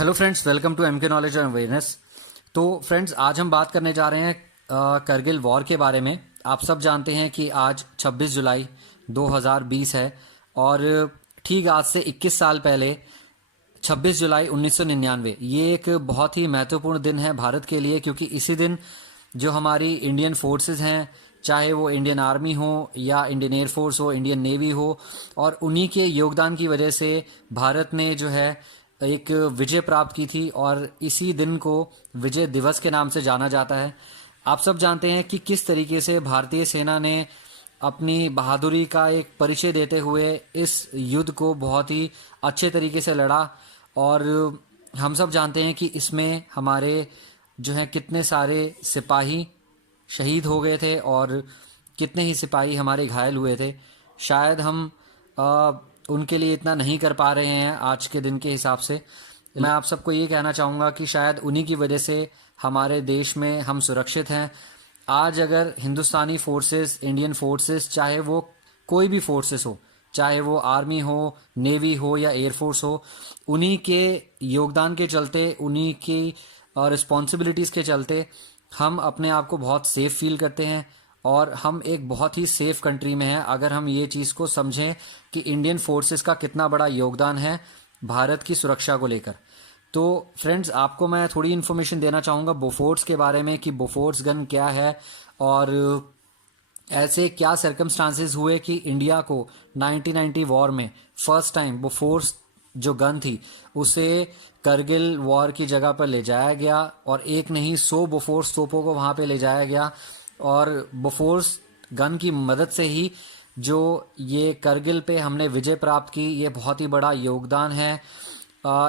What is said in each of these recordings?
Hello friends, welcome to MK knowledge and awareness. तो friends, आज हम बात करने जा रहे हैं करगिल वॉर के बारे में। आप सब जानते हैं कि आज 26 जुलाई 2020 है और ठीक आज से 21 साल पहले 26 जुलाई 1999 ये एक बहुत ही महत्वपूर्ण दिन है भारत के लिए, क्योंकि इसी दिन जो हमारी इंडियन फोर्सेस हैं, चाहे वो इंडियन आर्मी हो या इंडियन एयरफोर्स हो, इंडियन नेवी हो, और उन्हीं के योगदान की वजह से भारत ने जो है एक विजय प्राप्त की थी और इसी दिन को विजय दिवस के नाम से जाना जाता है। आप सब जानते हैं कि किस तरीके से भारतीय सेना ने अपनी बहादुरी का एक परिचय देते हुए इस युद्ध को बहुत ही अच्छे तरीके से लड़ा। और हम सब जानते हैं कि इसमें हमारे जो हैं कितने सारे सिपाही शहीद हो गए थे और कितने ही सिपाही हमारे घायल हुए थे। शायद हम उनके लिए इतना नहीं कर पा रहे हैं आज के दिन के हिसाब से। मैं आप सबको ये कहना चाहूँगा कि शायद उन्हीं की वजह से हमारे देश में हम सुरक्षित हैं। आज अगर हिंदुस्तानी फोर्सेस, इंडियन फोर्सेस, चाहे वो कोई भी फोर्सेस हो, चाहे वो आर्मी हो, नेवी हो या एयरफोर्स हो, उन्हीं के योगदान के चलते, उन्हीं की रिस्पॉन्सिबिलिटीज़ के चलते हम अपने आप को बहुत सेफ फील करते हैं और हम एक बहुत ही सेफ कंट्री में हैं। अगर हम ये चीज़ को समझें कि इंडियन फोर्सेस का कितना बड़ा योगदान है भारत की सुरक्षा को लेकर। तो फ्रेंड्स, आपको मैं थोड़ी इन्फॉर्मेशन देना चाहूँगा बोफोर्स के बारे में कि बोफोर्स गन क्या है और ऐसे क्या सर्कमस्टांसेस हुए कि इंडिया को 1990 वॉर में फर्स्ट टाइम बोफोर्स जो गन थी उसे करगिल वॉर की जगह पर ले जाया गया और एक नहीं 100 बोफोर्स तोपों को वहाँ पे ले जाया गया। और बोफोर्स गन की मदद से ही जो ये करगिल पे हमने विजय प्राप्त की, ये बहुत ही बड़ा योगदान है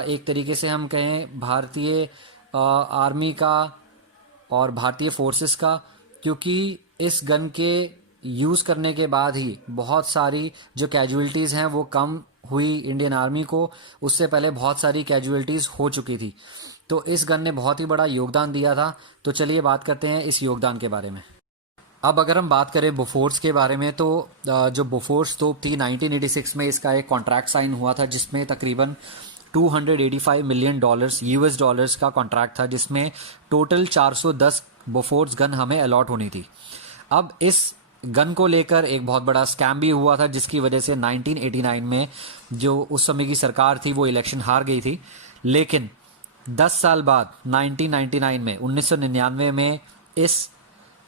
एक तरीके से हम कहें भारतीय आर्मी का और भारतीय फोर्सेस का, क्योंकि इस गन के यूज़ करने के बाद ही बहुत सारी जो कैजुअल्टीज़ हैं वो कम हुई इंडियन आर्मी को। उससे पहले बहुत सारी कैजुअल्टीज़ हो चुकी थी, तो इस गन ने बहुत ही बड़ा योगदान दिया था। तो चलिए बात करते हैं इस योगदान के बारे में। अब अगर हम बात करें बोफोर्स के बारे में, तो जो बोफोर्स तोप थी 1986 में इसका एक कॉन्ट्रैक्ट साइन हुआ था जिसमें तकरीबन $285 मिलियन यूएस डॉलर्स का कॉन्ट्रैक्ट था, जिसमें टोटल 410 बोफोर्स गन हमें अलॉट होनी थी। अब इस गन को लेकर एक बहुत बड़ा स्कैम भी हुआ था, जिसकी वजह से 1989 में जो उस समय की सरकार थी वो इलेक्शन हार गई थी। लेकिन 10 साल बाद 1999 में इस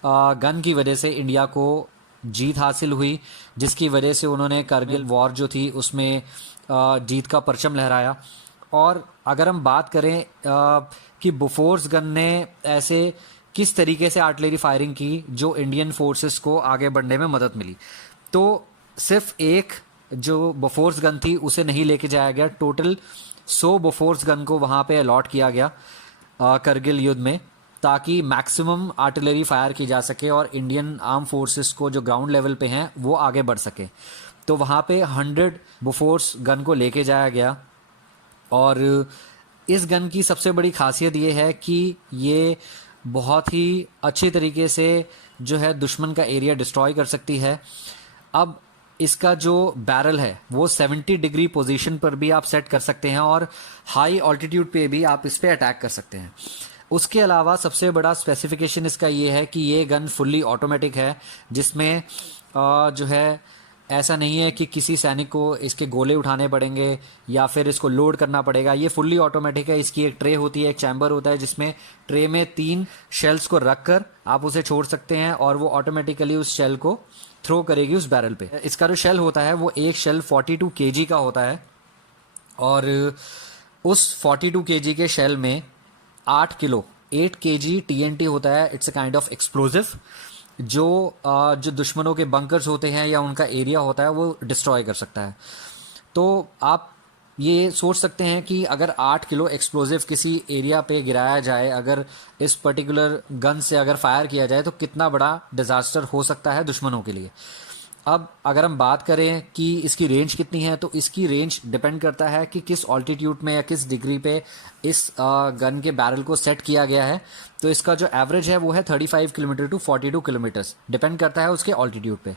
गन की वजह से इंडिया को जीत हासिल हुई, जिसकी वजह से उन्होंने करगिल वॉर जो थी उसमें जीत का परचम लहराया। और अगर हम बात करें कि बोफोर्स गन ने ऐसे किस तरीके से आर्टिलरी फायरिंग की जो इंडियन फोर्सेस को आगे बढ़ने में मदद मिली, तो सिर्फ एक जो बोफोर्स गन थी उसे नहीं लेके जाया गया, टोटल 100 बोफोर्स गन को वहाँ पे अलॉट किया गया करगिल युद्ध में, ताकि मैक्सिमम आर्टिलरी फायर की जा सके और इंडियन आर्म फोर्सेस को जो ग्राउंड लेवल पे हैं वो आगे बढ़ सके। तो वहाँ पे 100 बोफोर्स गन को लेके जाया गया। और इस गन की सबसे बड़ी खासियत ये है कि ये बहुत ही अच्छे तरीके से जो है दुश्मन का एरिया डिस्ट्रॉय कर सकती है। अब इसका जो बैरल है वो 70 डिग्री पोजीशन पर भी आप सेट कर सकते हैं और हाई ऑल्टीट्यूड पे भी आप इस पे अटैक कर सकते हैं। उसके अलावा सबसे बड़ा स्पेसिफिकेशन इसका ये है कि ये गन फुल्ली ऑटोमेटिक है, जिसमें जो है ऐसा नहीं है कि किसी सैनिक को इसके गोले उठाने पड़ेंगे या फिर इसको लोड करना पड़ेगा। ये फुल्ली ऑटोमेटिक है। इसकी एक ट्रे होती है, एक चैम्बर होता है, जिसमें ट्रे में 3 शेल्स को रखकर आप उसे छोड़ सकते हैं और वो ऑटोमेटिकली उस शेल को थ्रो करेगी उस बैरल पे। इसका जो शेल होता है वो एक शेल 42 केजी का होता है और उस 42 केजी के शेल में 8 किलो 8 केजी TNT होता है। It's a kind of explosive जो दुश्मनों के बंकर्स होते हैं या उनका एरिया होता है वो डिस्ट्रॉय कर सकता है। तो आप ये सोच सकते हैं कि अगर 8 किलो एक्सप्लोजिव किसी एरिया पे गिराया जाए, अगर इस पर्टिकुलर गन से अगर फायर किया जाए, तो कितना बड़ा डिजास्टर हो सकता है दुश्मनों के लिए। अब अगर हम बात करें कि इसकी रेंज कितनी है, तो इसकी रेंज डिपेंड करता है कि किस ऑल्टीट्यूड में या किस डिग्री पे इस गन के बैरल को सेट किया गया है। तो इसका जो एवरेज है वो है 35 किलोमीटर टू 42 किलोमीटर्स, डिपेंड करता है उसके ऑल्टीट्यूड पे।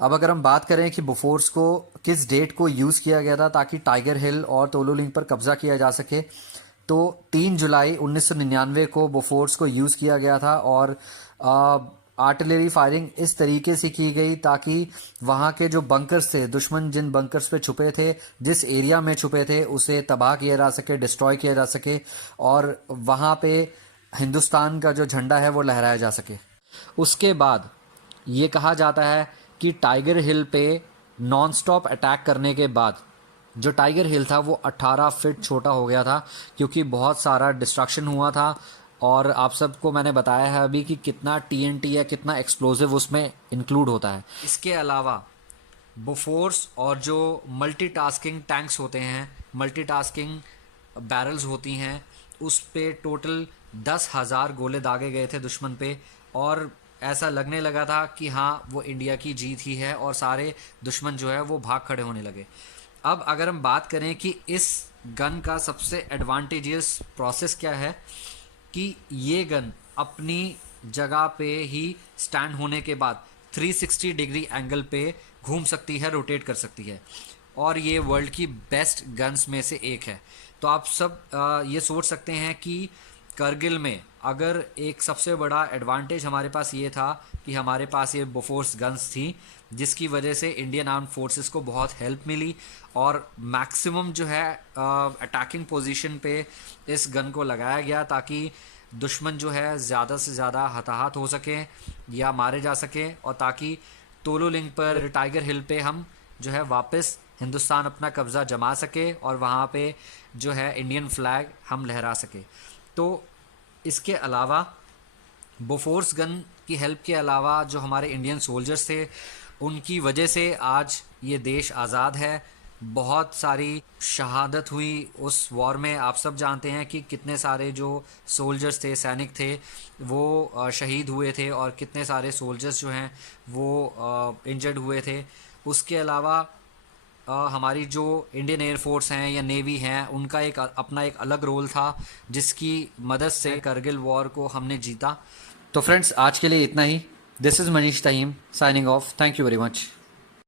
अब अगर हम बात करें कि बोफोर्स को किस डेट को यूज़ किया गया था ताकि टाइगर हिल और तोलोलिंग पर कब्जा किया जा सके, तो 3 जुलाई 1999 को बोफोर्स को यूज़ किया गया था और आर्टिलरी फायरिंग इस तरीके से की गई ताकि वहाँ के जो बंकर्स थे, दुश्मन जिन बंकर्स पे छुपे थे, जिस एरिया में छुपे थे, उसे तबाह किया जा सके, डिस्ट्रॉय किया जा सके और वहाँ पे हिंदुस्तान का जो झंडा है वो लहराया जा सके। उसके बाद ये कहा जाता है कि टाइगर हिल पे नॉन स्टॉप अटैक करने के बाद जो टाइगर हिल था वो 18 फीट छोटा हो गया था क्योंकि बहुत सारा डिस्ट्रक्शन हुआ था। और आप सबको मैंने बताया है अभी कि कितना टीएनटी या कितना एक्सप्लोजिव उसमें इंक्लूड होता है। इसके अलावा बोफोर्स और जो मल्टीटास्किंग टैंक्स होते हैं, मल्टीटास्किंग बैरल्स होती हैं, उस पे टोटल 10,000 गोले दागे गए थे दुश्मन पे और ऐसा लगने लगा था कि हाँ वो इंडिया की जीत ही है और सारे दुश्मन जो है वो भाग खड़े होने लगे। अब अगर हम बात करें कि इस गन का सबसे एडवांटेजियस प्रोसेस क्या है कि ये गन अपनी जगह पे ही स्टैंड होने के बाद 360 डिग्री एंगल पे घूम सकती है, रोटेट कर सकती है और ये वर्ल्ड की बेस्ट गन्स में से एक है। तो आप सब ये सोच सकते हैं कि करगिल में अगर एक सबसे बड़ा एडवांटेज हमारे पास ये था कि हमारे पास ये बोफोर्स गन्स थी जिसकी वजह से इंडियन आर्म फोर्सेस को बहुत हेल्प मिली और मैक्सिमम जो है अटैकिंग पोजीशन पे इस गन को लगाया गया ताकि दुश्मन जो है ज़्यादा से ज़्यादा हताहत हो सके या मारे जा सके और ताकि तोलोलिंग पर टाइगर हिल पे हम जो है वापस हिंदुस्तान अपना कब्ज़ा जमा सके और वहाँ पे जो है इंडियन फ्लैग हम लहरा सके। तो इसके अलावा बोफोर्स गन की हेल्प के अलावा जो हमारे इंडियन सोल्जर्स थे उनकी वजह से आज ये देश आज़ाद है। बहुत सारी शहादत हुई उस वॉर में। आप सब जानते हैं कि कितने सारे जो सोल्जर्स थे, सैनिक थे, वो शहीद हुए थे और कितने सारे सोल्जर्स जो हैं वो इंजर्ड हुए थे। उसके अलावा हमारी जो इंडियन एयरफोर्स हैं या नेवी हैं उनका एक अपना एक अलग रोल था जिसकी मदद से करगिल वॉर को हमने जीता। तो फ्रेंड्स आज के लिए इतना ही। This is Manish Tahim signing off. Thank you very much.